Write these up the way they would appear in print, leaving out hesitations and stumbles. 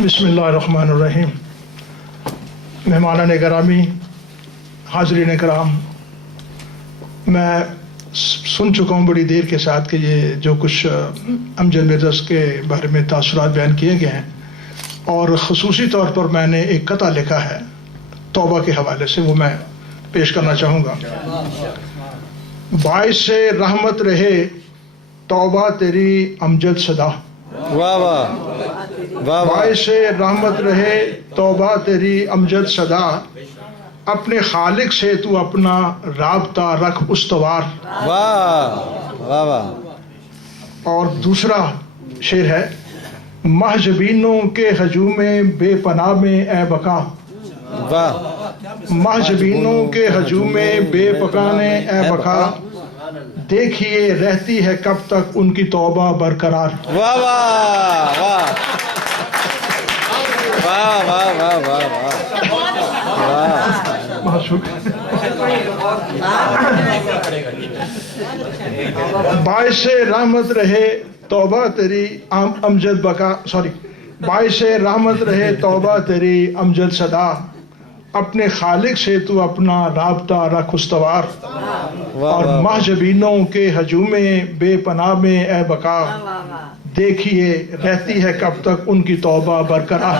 बिस्मिल्लाहिर्रहमानिर्रहीम। मेहमानान करामी, हाज़रीन कराम, मैं सुन चुका हूँ बड़ी देर के साथ कि ये जो कुछ अमजद मिर्ज़ा के बारे में तासुरात बयान किए गए हैं, और ख़ुसूसी तौर पर मैंने एक कता लिखा है तौबा के हवाले से, वो मैं पेश करना चाहूँगा। बाइसे रहमत रहे तौबा तेरी अमजद सदा, वाह वाह वाह। बाइसे रहमत रहे तौबा तेरी अमजद सदा, अपने खालिक से तू अपना राबता रख उस्तवार। वाह वाह वाह। और दूसरा शेर है, महजबीनों के हजूम में बेपनाह में ए बका, वाह। महजबीनों के हजूम में बेपका ने ए बका, देखिए रहती है कब तक उनकी तौबा बरकरार। वाह वाह वाह वाह वाह वाह वाह वाह। बहुत शुक्रिया। बाइसे रहमत रहे तौबा तेरी अमजद बका, सॉरी, बाइसे रहमत रहे तौबा तेरी अमजद सदा, अपने खालिक से तू अपना राबता रख उस्तवार। और महजबीनों के हजूमे बेपनाह में ए बका, देखिए रहती है कब तक उनकी तौबा बरकरार।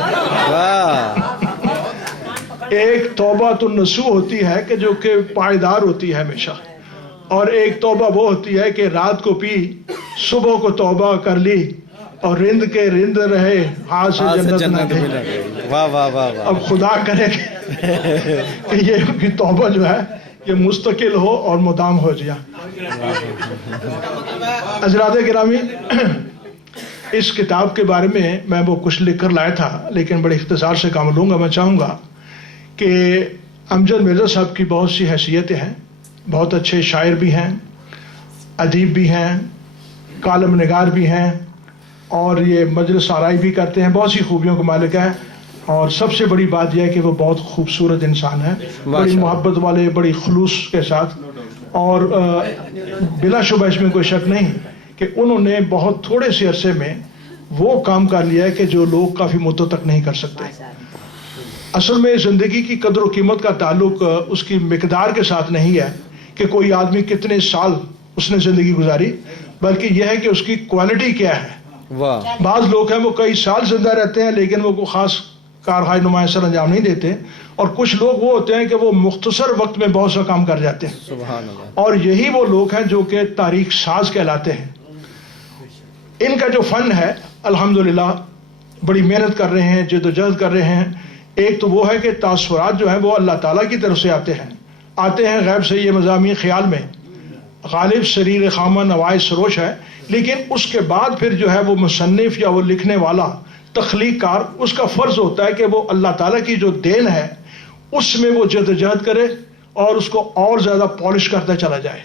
एक तौबा तो नसू होती है कि जो कि पायदार होती है हमेशा, और एक तौबा वो होती है कि रात को पी सुबह को तौबा कर ली और रिंद के रिंद रहे हाथ से जन्नत न गई। वाह वाह वाह। अब खुदा करे कि ये उनकी तौबा जो है ये मुस्तकिल हो और मुदाम हो जाए। हज़रात गिरामी, इस किताब के बारे में मैं वो कुछ लिख कर लाया था, लेकिन बड़े इख्तिसार से काम लूँगा। मैं चाहूँगा कि अमजद मिर्ज़ा साहब की बहुत सी हैसियतें हैं, बहुत अच्छे शायर भी हैं, अदीब भी हैं, कालम निगार भी हैं, और ये मजलिस आराई भी करते हैं, बहुत सी खूबियों के मालिक है। और सबसे बड़ी बात यह है कि वो बहुत खूबसूरत इंसान है, बड़ी मोहब्बत वाले, बड़ी खुलूस के साथ। और बिलाशुबा इसमें कोई शक नहीं कि उन्होंने बहुत थोड़े से अरसे में वो काम कर लिया है कि जो लोग काफ़ी मुद्दों तक नहीं कर सकते। असल में ज़िंदगी की कदर व कीमत का ताल्लुक उसकी मिकदार के साथ नहीं है कि कोई आदमी कितने साल उसने ज़िंदगी गुजारी, बल्कि यह है कि उसकी क्वालिटी क्या है। बाज़ लोग हैं वो कई साल जिंदा रहते हैं लेकिन वो कोई ख़ास कारहाय नुमाया सर अंजाम नहीं देते, और कुछ लोग वो होते हैं कि वो मुख्तसर वक्त में बहुत सा काम कर जाते हैं। सुभान अल्लाह। और यही वो लोग हैं जो कि तारीख साज कहलाते हैं। इनका जो फ़न है अल्हम्दुलिल्लाह बड़ी मेहनत कर रहे हैं, जद्दोजहद कर रहे हैं। एक तो वो है कि तासुरात जो है वो अल्लाह ताला की तरफ से आते हैं गैब से। ये मज़ामीन ख्याल में गालिब शरीर खामा नवाए सरोश है, लेकिन उसके बाद फिर जो है वो मुसन्निफ या वो लिखने वाला तख्लीक कार, उसका फ़र्ज़ होता है कि वो अल्लाह ताला की जो देन है उसमें वो जद्दोजहद करे और उसको और ज़्यादा पॉलिश करता चला जाए।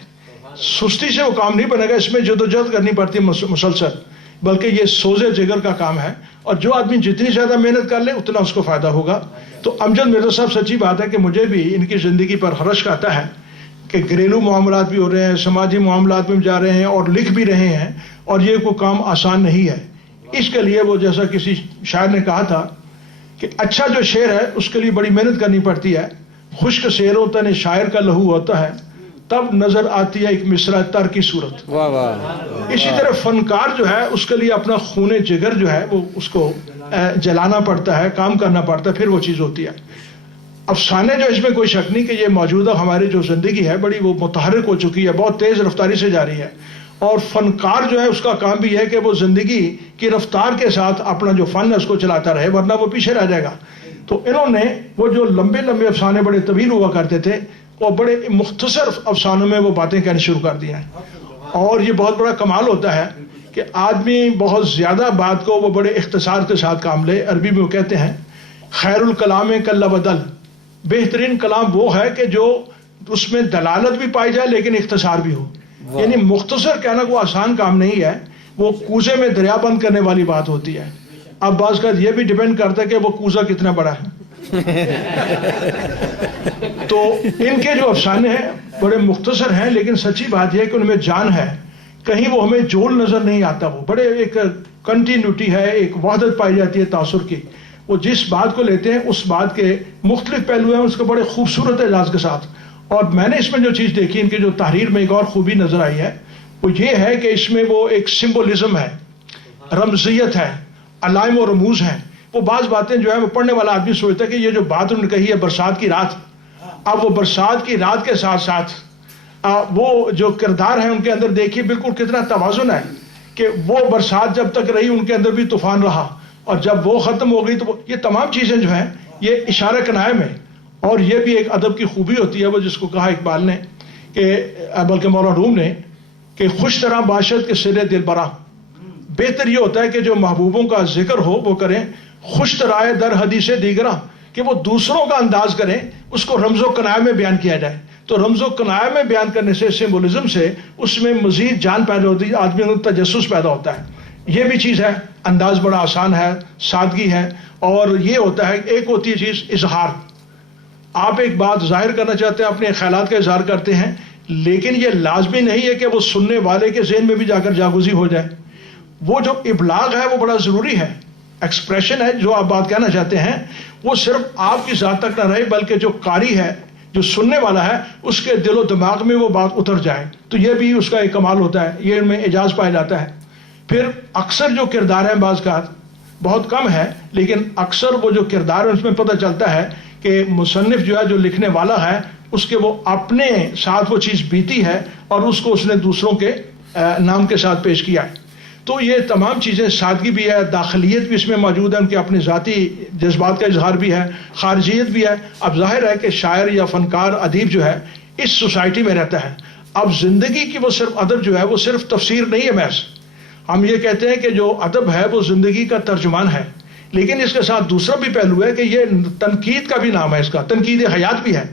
सुस्ती से वो काम नहीं बनेगा, इसमें जद्दोजहद करनी पड़ती है मुसलसल, बल्कि ये सोज़े जिगर का काम है। और जो आदमी जितनी ज़्यादा मेहनत कर ले उतना उसको फ़ायदा होगा। तो अमजद मिर्ज़ा साहब, सच्ची बात है कि मुझे भी इनकी ज़िंदगी पर हरश आता है कि घरेलू मामलात भी हो रहे हैं, समाजी मामलात में जा रहे हैं और लिख भी रहे हैं, और ये कोई काम आसान नहीं है। इसके लिए वो जैसा किसी शायर ने कहा था कि अच्छा जो शेर है उसके लिए बड़ी मेहनत करनी पड़ती है। खुश्क शेरों तने शायर का लहू होता है, तब नजर आती है एक मिसरा तर की सूरत। वाह वाह। इसी तरह फनकार जो है उसके लिए अपना खूने जिगर जो है वो उसको जलाना पड़ता है, काम करना पड़ता है, फिर वो चीज़ होती है। अफसाने जो, इसमें कोई शक नहीं कि ये मौजूदा हमारी जो ज़िंदगी है बड़ी वो मुतहर्रिक हो चुकी है, बहुत तेज़ रफ्तारी से जा रही है। और फनकार जो है उसका काम भी है कि वो ज़िंदगी की रफ्तार के साथ अपना जो फ़न है उसको चलाता रहे, वरना वो पीछे रह जाएगा। तो इन्होंने वो जो लंबे लंबे अफसाने बड़े तवील हुआ करते थे, वो बड़े मुख्तसर अफसानों में वो बातें कहनी शुरू कर दी हैं। और ये बहुत बड़ा कमाल होता है कि आदमी बहुत ज़्यादा बात को वो बड़े इख्तिसार के साथ काम ले। अरबी में वो कहते हैं खैरुल कलाम कल्ला बदल, बेहतरीन कलाम वो है कि जो उसमें दलालत भी पाई जाए लेकिन इख्तिसार भी हो। यानी मुख्तसर कहना कोई आसान काम नहीं है, वो कूजे में दरिया बंद करने वाली बात होती है। अब बाज़ का ये भी डिपेंड करता है कि वो कूजा कितना बड़ा है। तो इनके जो अफसाने हैं बड़े मुख्तसर हैं, लेकिन सच्ची बात यह है कि उनमें जान है کہیں وہ ہمیں جول نظر نہیں آتا، وہ بڑے ایک کنٹینیوٹی ہے، ایک وحدت پائی جاتی ہے تاثر کی. وہ جس بات کو لیتے ہیں اس بات کے مختلف پہلو ہیں اس کو بڑے خوبصورت اعزاز کے ساتھ. اور میں نے اس میں جو چیز دیکھی ان کی جو تحریر میں ایک اور خوبی نظر آئی ہے وہ یہ ہے کہ اس میں وہ ایک سمبولزم ہے، رمزیت ہے، علائم و رموز ہیں. وہ بعض باتیں جو ہے وہ پڑھنے والا آدمی سوچتا ہے کہ یہ جو بات انہوں نے کہی ہے برسات کی رات، اب وہ برسات کی رات کے ساتھ ساتھ وہ جو کردار ہیں ان کے اندر دیکھیے بالکل کتنا توازن ہے کہ وہ برسات جب تک رہی ان کے اندر بھی طوفان رہا، اور جب وہ ختم ہو گئی تو یہ تمام چیزیں جو ہیں یہ اشارہ کنایہ میں. اور یہ بھی ایک ادب کی خوبی ہوتی ہے، وہ جس کو کہا اقبال نے کہ بلکہ مولانا روم نے کہ خوش طرح باشد کے سرے دل برا. بہتر یہ ہوتا ہے کہ جو محبوبوں کا ذکر ہو وہ کریں خوش طرح در حدیث دیگرہ، کہ وہ دوسروں کا انداز کریں، اس کو رمز و کنایہ میں بیان کیا جائے. تو رمز و کنایہ میں بیان کرنے سے، سمبولزم سے، اس میں مزید جان پیدا ہوتی ہے، آدمی میں تجسس پیدا ہوتا ہے. یہ بھی چیز ہے، انداز بڑا آسان ہے، سادگی ہے. اور یہ ہوتا ہے ایک ہوتی ہے چیز اظہار، آپ ایک بات ظاہر کرنا چاہتے ہیں، اپنے خیالات کا اظہار کرتے ہیں، لیکن یہ لازمی نہیں ہے کہ وہ سننے والے کے ذہن میں بھی جا کر جاگزی ہو جائے. وہ جو ابلاغ ہے وہ بڑا ضروری ہے، ایکسپریشن ہے، جو آپ بات کہنا چاہتے ہیں وہ صرف آپ کی ذات تک نہ رہے بلکہ جو قاری ہے، جو سننے والا ہے، اس کے دل و دماغ میں وہ بات اتر جائے. تو یہ بھی اس کا ایک کمال ہوتا ہے، یہ ان میں اعجاز پایا جاتا ہے. پھر اکثر جو کردار ہیں، بعض کا بہت کم ہے لیکن اکثر وہ جو کردار ہے اس میں پتہ چلتا ہے کہ مصنف جو ہے، جو لکھنے والا ہے، اس کے وہ اپنے ساتھ وہ چیز بیتی ہے اور اس کو اس نے دوسروں کے نام کے ساتھ پیش کیا ہے. تو یہ تمام چیزیں، سادگی بھی ہے، داخلیت بھی اس میں موجود ہے، ان کے اپنے ذاتی جذبات کا اظہار بھی ہے، خارجیت بھی ہے. اب ظاہر ہے کہ شاعر یا فنکار، ادیب جو ہے اس سوسائٹی میں رہتا ہے. اب زندگی کی وہ صرف ادب جو ہے وہ صرف تفسیر نہیں ہے محض. ہم یہ کہتے ہیں کہ جو ادب ہے وہ زندگی کا ترجمان ہے، لیکن اس کے ساتھ دوسرا بھی پہلو ہے کہ یہ تنقید کا بھی نام ہے، اس کا تنقید حیات بھی ہے،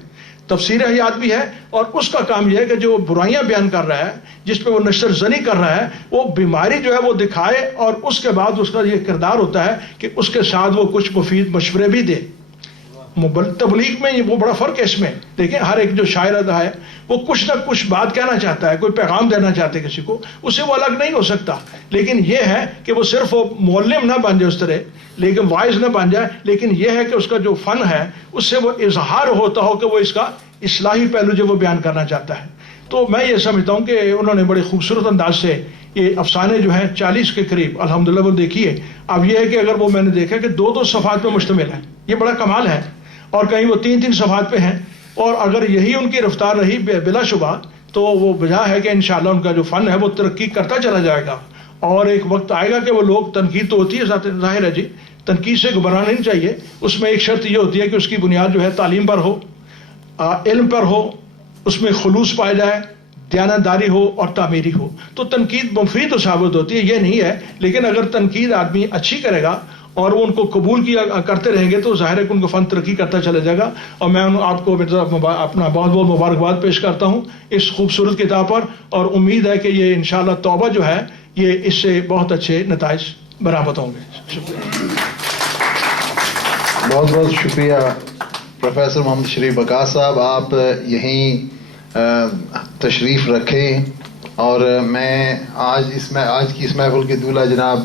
تفسیر حیات بھی ہے. اور اس کا کام یہ ہے کہ جو برائیاں بیان کر رہا ہے، جس پہ وہ نشر زنی کر رہا ہے، وہ بیماری جو ہے وہ دکھائے اور اس کے بعد اس کا یہ کردار ہوتا ہے کہ اس کے ساتھ وہ کچھ مفید مشورے بھی دے. تبلیغ میں وہ بڑا فرق ہے اس میں. دیکھیں ہر ایک جو شاعر ادا ہے وہ کچھ نہ کچھ بات کہنا چاہتا ہے، کوئی پیغام دینا چاہتے ہے کسی کو، اس سے وہ الگ نہیں ہو سکتا. لیکن یہ ہے کہ وہ صرف وہ معلم نہ بن جائے اس طرح، لیکن وائز نہ بن جائے، لیکن یہ ہے کہ اس کا جو فن ہے اس سے وہ اظہار ہوتا ہو کہ وہ اس کا اصلاحی پہلو جو وہ بیان کرنا چاہتا ہے. تو میں یہ سمجھتا ہوں کہ انہوں نے بڑے خوبصورت انداز سے یہ افسانے جو ہیں 40 کے قریب الحمدللہ وہ دیکھیے. اب یہ ہے کہ اگر وہ میں نے دیکھا کہ 2 صفحات پہ مشتمل ہے، یہ بڑا کمال ہے، اور کہیں وہ 3 صفحات پہ ہیں. اور اگر یہی ان کی رفتار رہی بلا شبہ تو وہ وجہ ہے کہ انشاءاللہ ان کا جو فن ہے وہ ترقی کرتا چلا جائے گا. اور ایک وقت آئے گا کہ وہ لوگ، تنقید تو ہوتی ہے ظاہر ہے جی، تنقید سے گھبرانا نہیں چاہیے. اس میں ایک شرط یہ ہوتی ہے کہ اس کی بنیاد جو ہے تعلیم پر ہو، علم پر ہو، اس میں خلوص پایا جائے، دیانتداری ہو اور تعمیری ہو. تو تنقید مفید تو ثابت ہوتی ہے، یہ نہیں ہے. لیکن اگر تنقید آدمی اچھی کرے گا اور وہ ان کو قبول کیا کرتے رہیں گے تو ظاہر ہے کہ ان کو فن ترقی کرتا چلا جائے گا. اور میں آپ کو اپنا بہت بہت مبارکباد پیش کرتا ہوں اس خوبصورت کتاب پر، اور امید ہے کہ یہ انشاءاللہ توبہ جو ہے یہ اس سے بہت اچھے نتائج برآمد ہوں گے. شکریہ. بہت بہت شکریہ پروفیسر محمد شریف بکا صاحب. آپ یہیں تشریف رکھیں. اور میں آج کی اس محفل کے دولہا جناب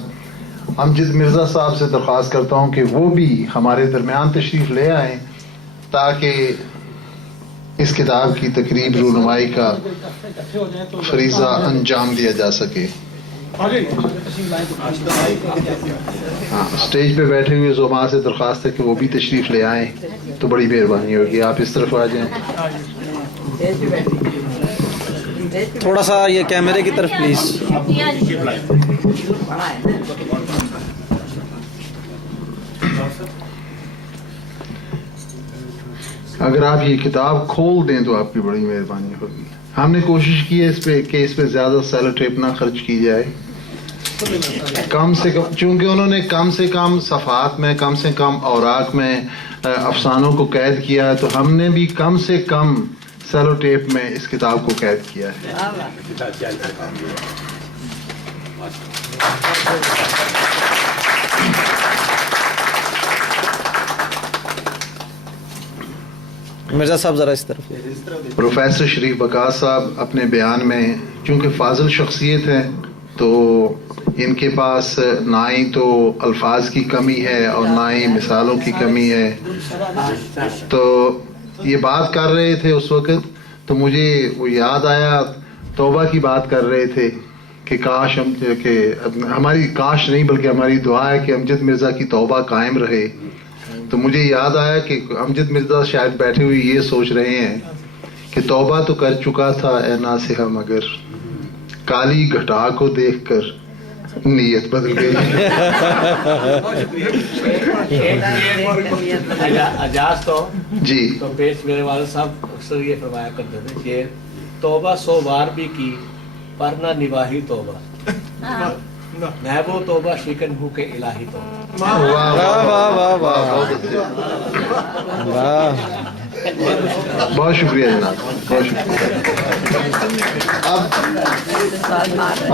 امجد مرزا صاحب سے درخواست کرتا ہوں کہ وہ بھی ہمارے درمیان تشریف لے آئیں تاکہ اس کتاب کی تقریب رونمائی کا فریضہ انجام دیا جا سکے. اسٹیج پہ بیٹھے ہوئے زما سے درخواست ہے کہ وہ بھی تشریف لے آئیں تو بڑی مہربانی ہوگی. آپ اس طرف آ جائیں. تھوڑا سا یہ کیمرے کی طرف پلیز. اگر آپ یہ کتاب کھول دیں تو آپ کی بڑی مہربانی ہوگی. ہم نے کوشش کی ہے اس پہ کہ اس پہ زیادہ سیلو ٹیپ نہ خرچ کی جائے، کم سے کم، چونکہ انہوں نے کم سے کم صفحات میں، کم سے کم اوراق میں افسانوں کو قید کیا ہے، تو ہم نے بھی کم سے کم سیلو ٹیپ میں اس کتاب کو قید کیا ہے. مرزا صاحب ذرا اس طرف. प्रोफेसर शरीफ बकास साहब अपने बयान में चूँकि फाजिल शख्सियत है तो इनके पास ना ही तो अल्फाज की कमी है और ना ही मिसालों की कमी है. तो ये बात कर रहे थे उस वक़्त तो मुझे वो याद आया, तौबा की बात कर रहे थे कि काश हम कि हमारी काश नहीं बल्कि हमारी दुआ है कि अमजद मिर्ज़ा की तौबा कायम रहे. तो मुझे याद आया कि अमजद मिर्ज़ा शायद बैठे हुए ये सोच रहे हैं कि तौबा तो कर चुका था ए नासिहा मगर काली घटा को देखकर नीयत बदल गई. अजाज तो जी पेश मेरे वाले साहब अक्सर ये फरमाया करते थे कि तौबा 100 बार भी की पर ना निभाही तौबा, मैं वो तौबा शिकन हूँ के इलाही तौबा. वाह वाह वाह वाह वाह बहुत अच्छे. वाह. बहुत शुक्रिया जनाब, बहुत शुक्रिया.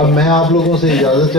अब मैं आप लोगों से इजाज़त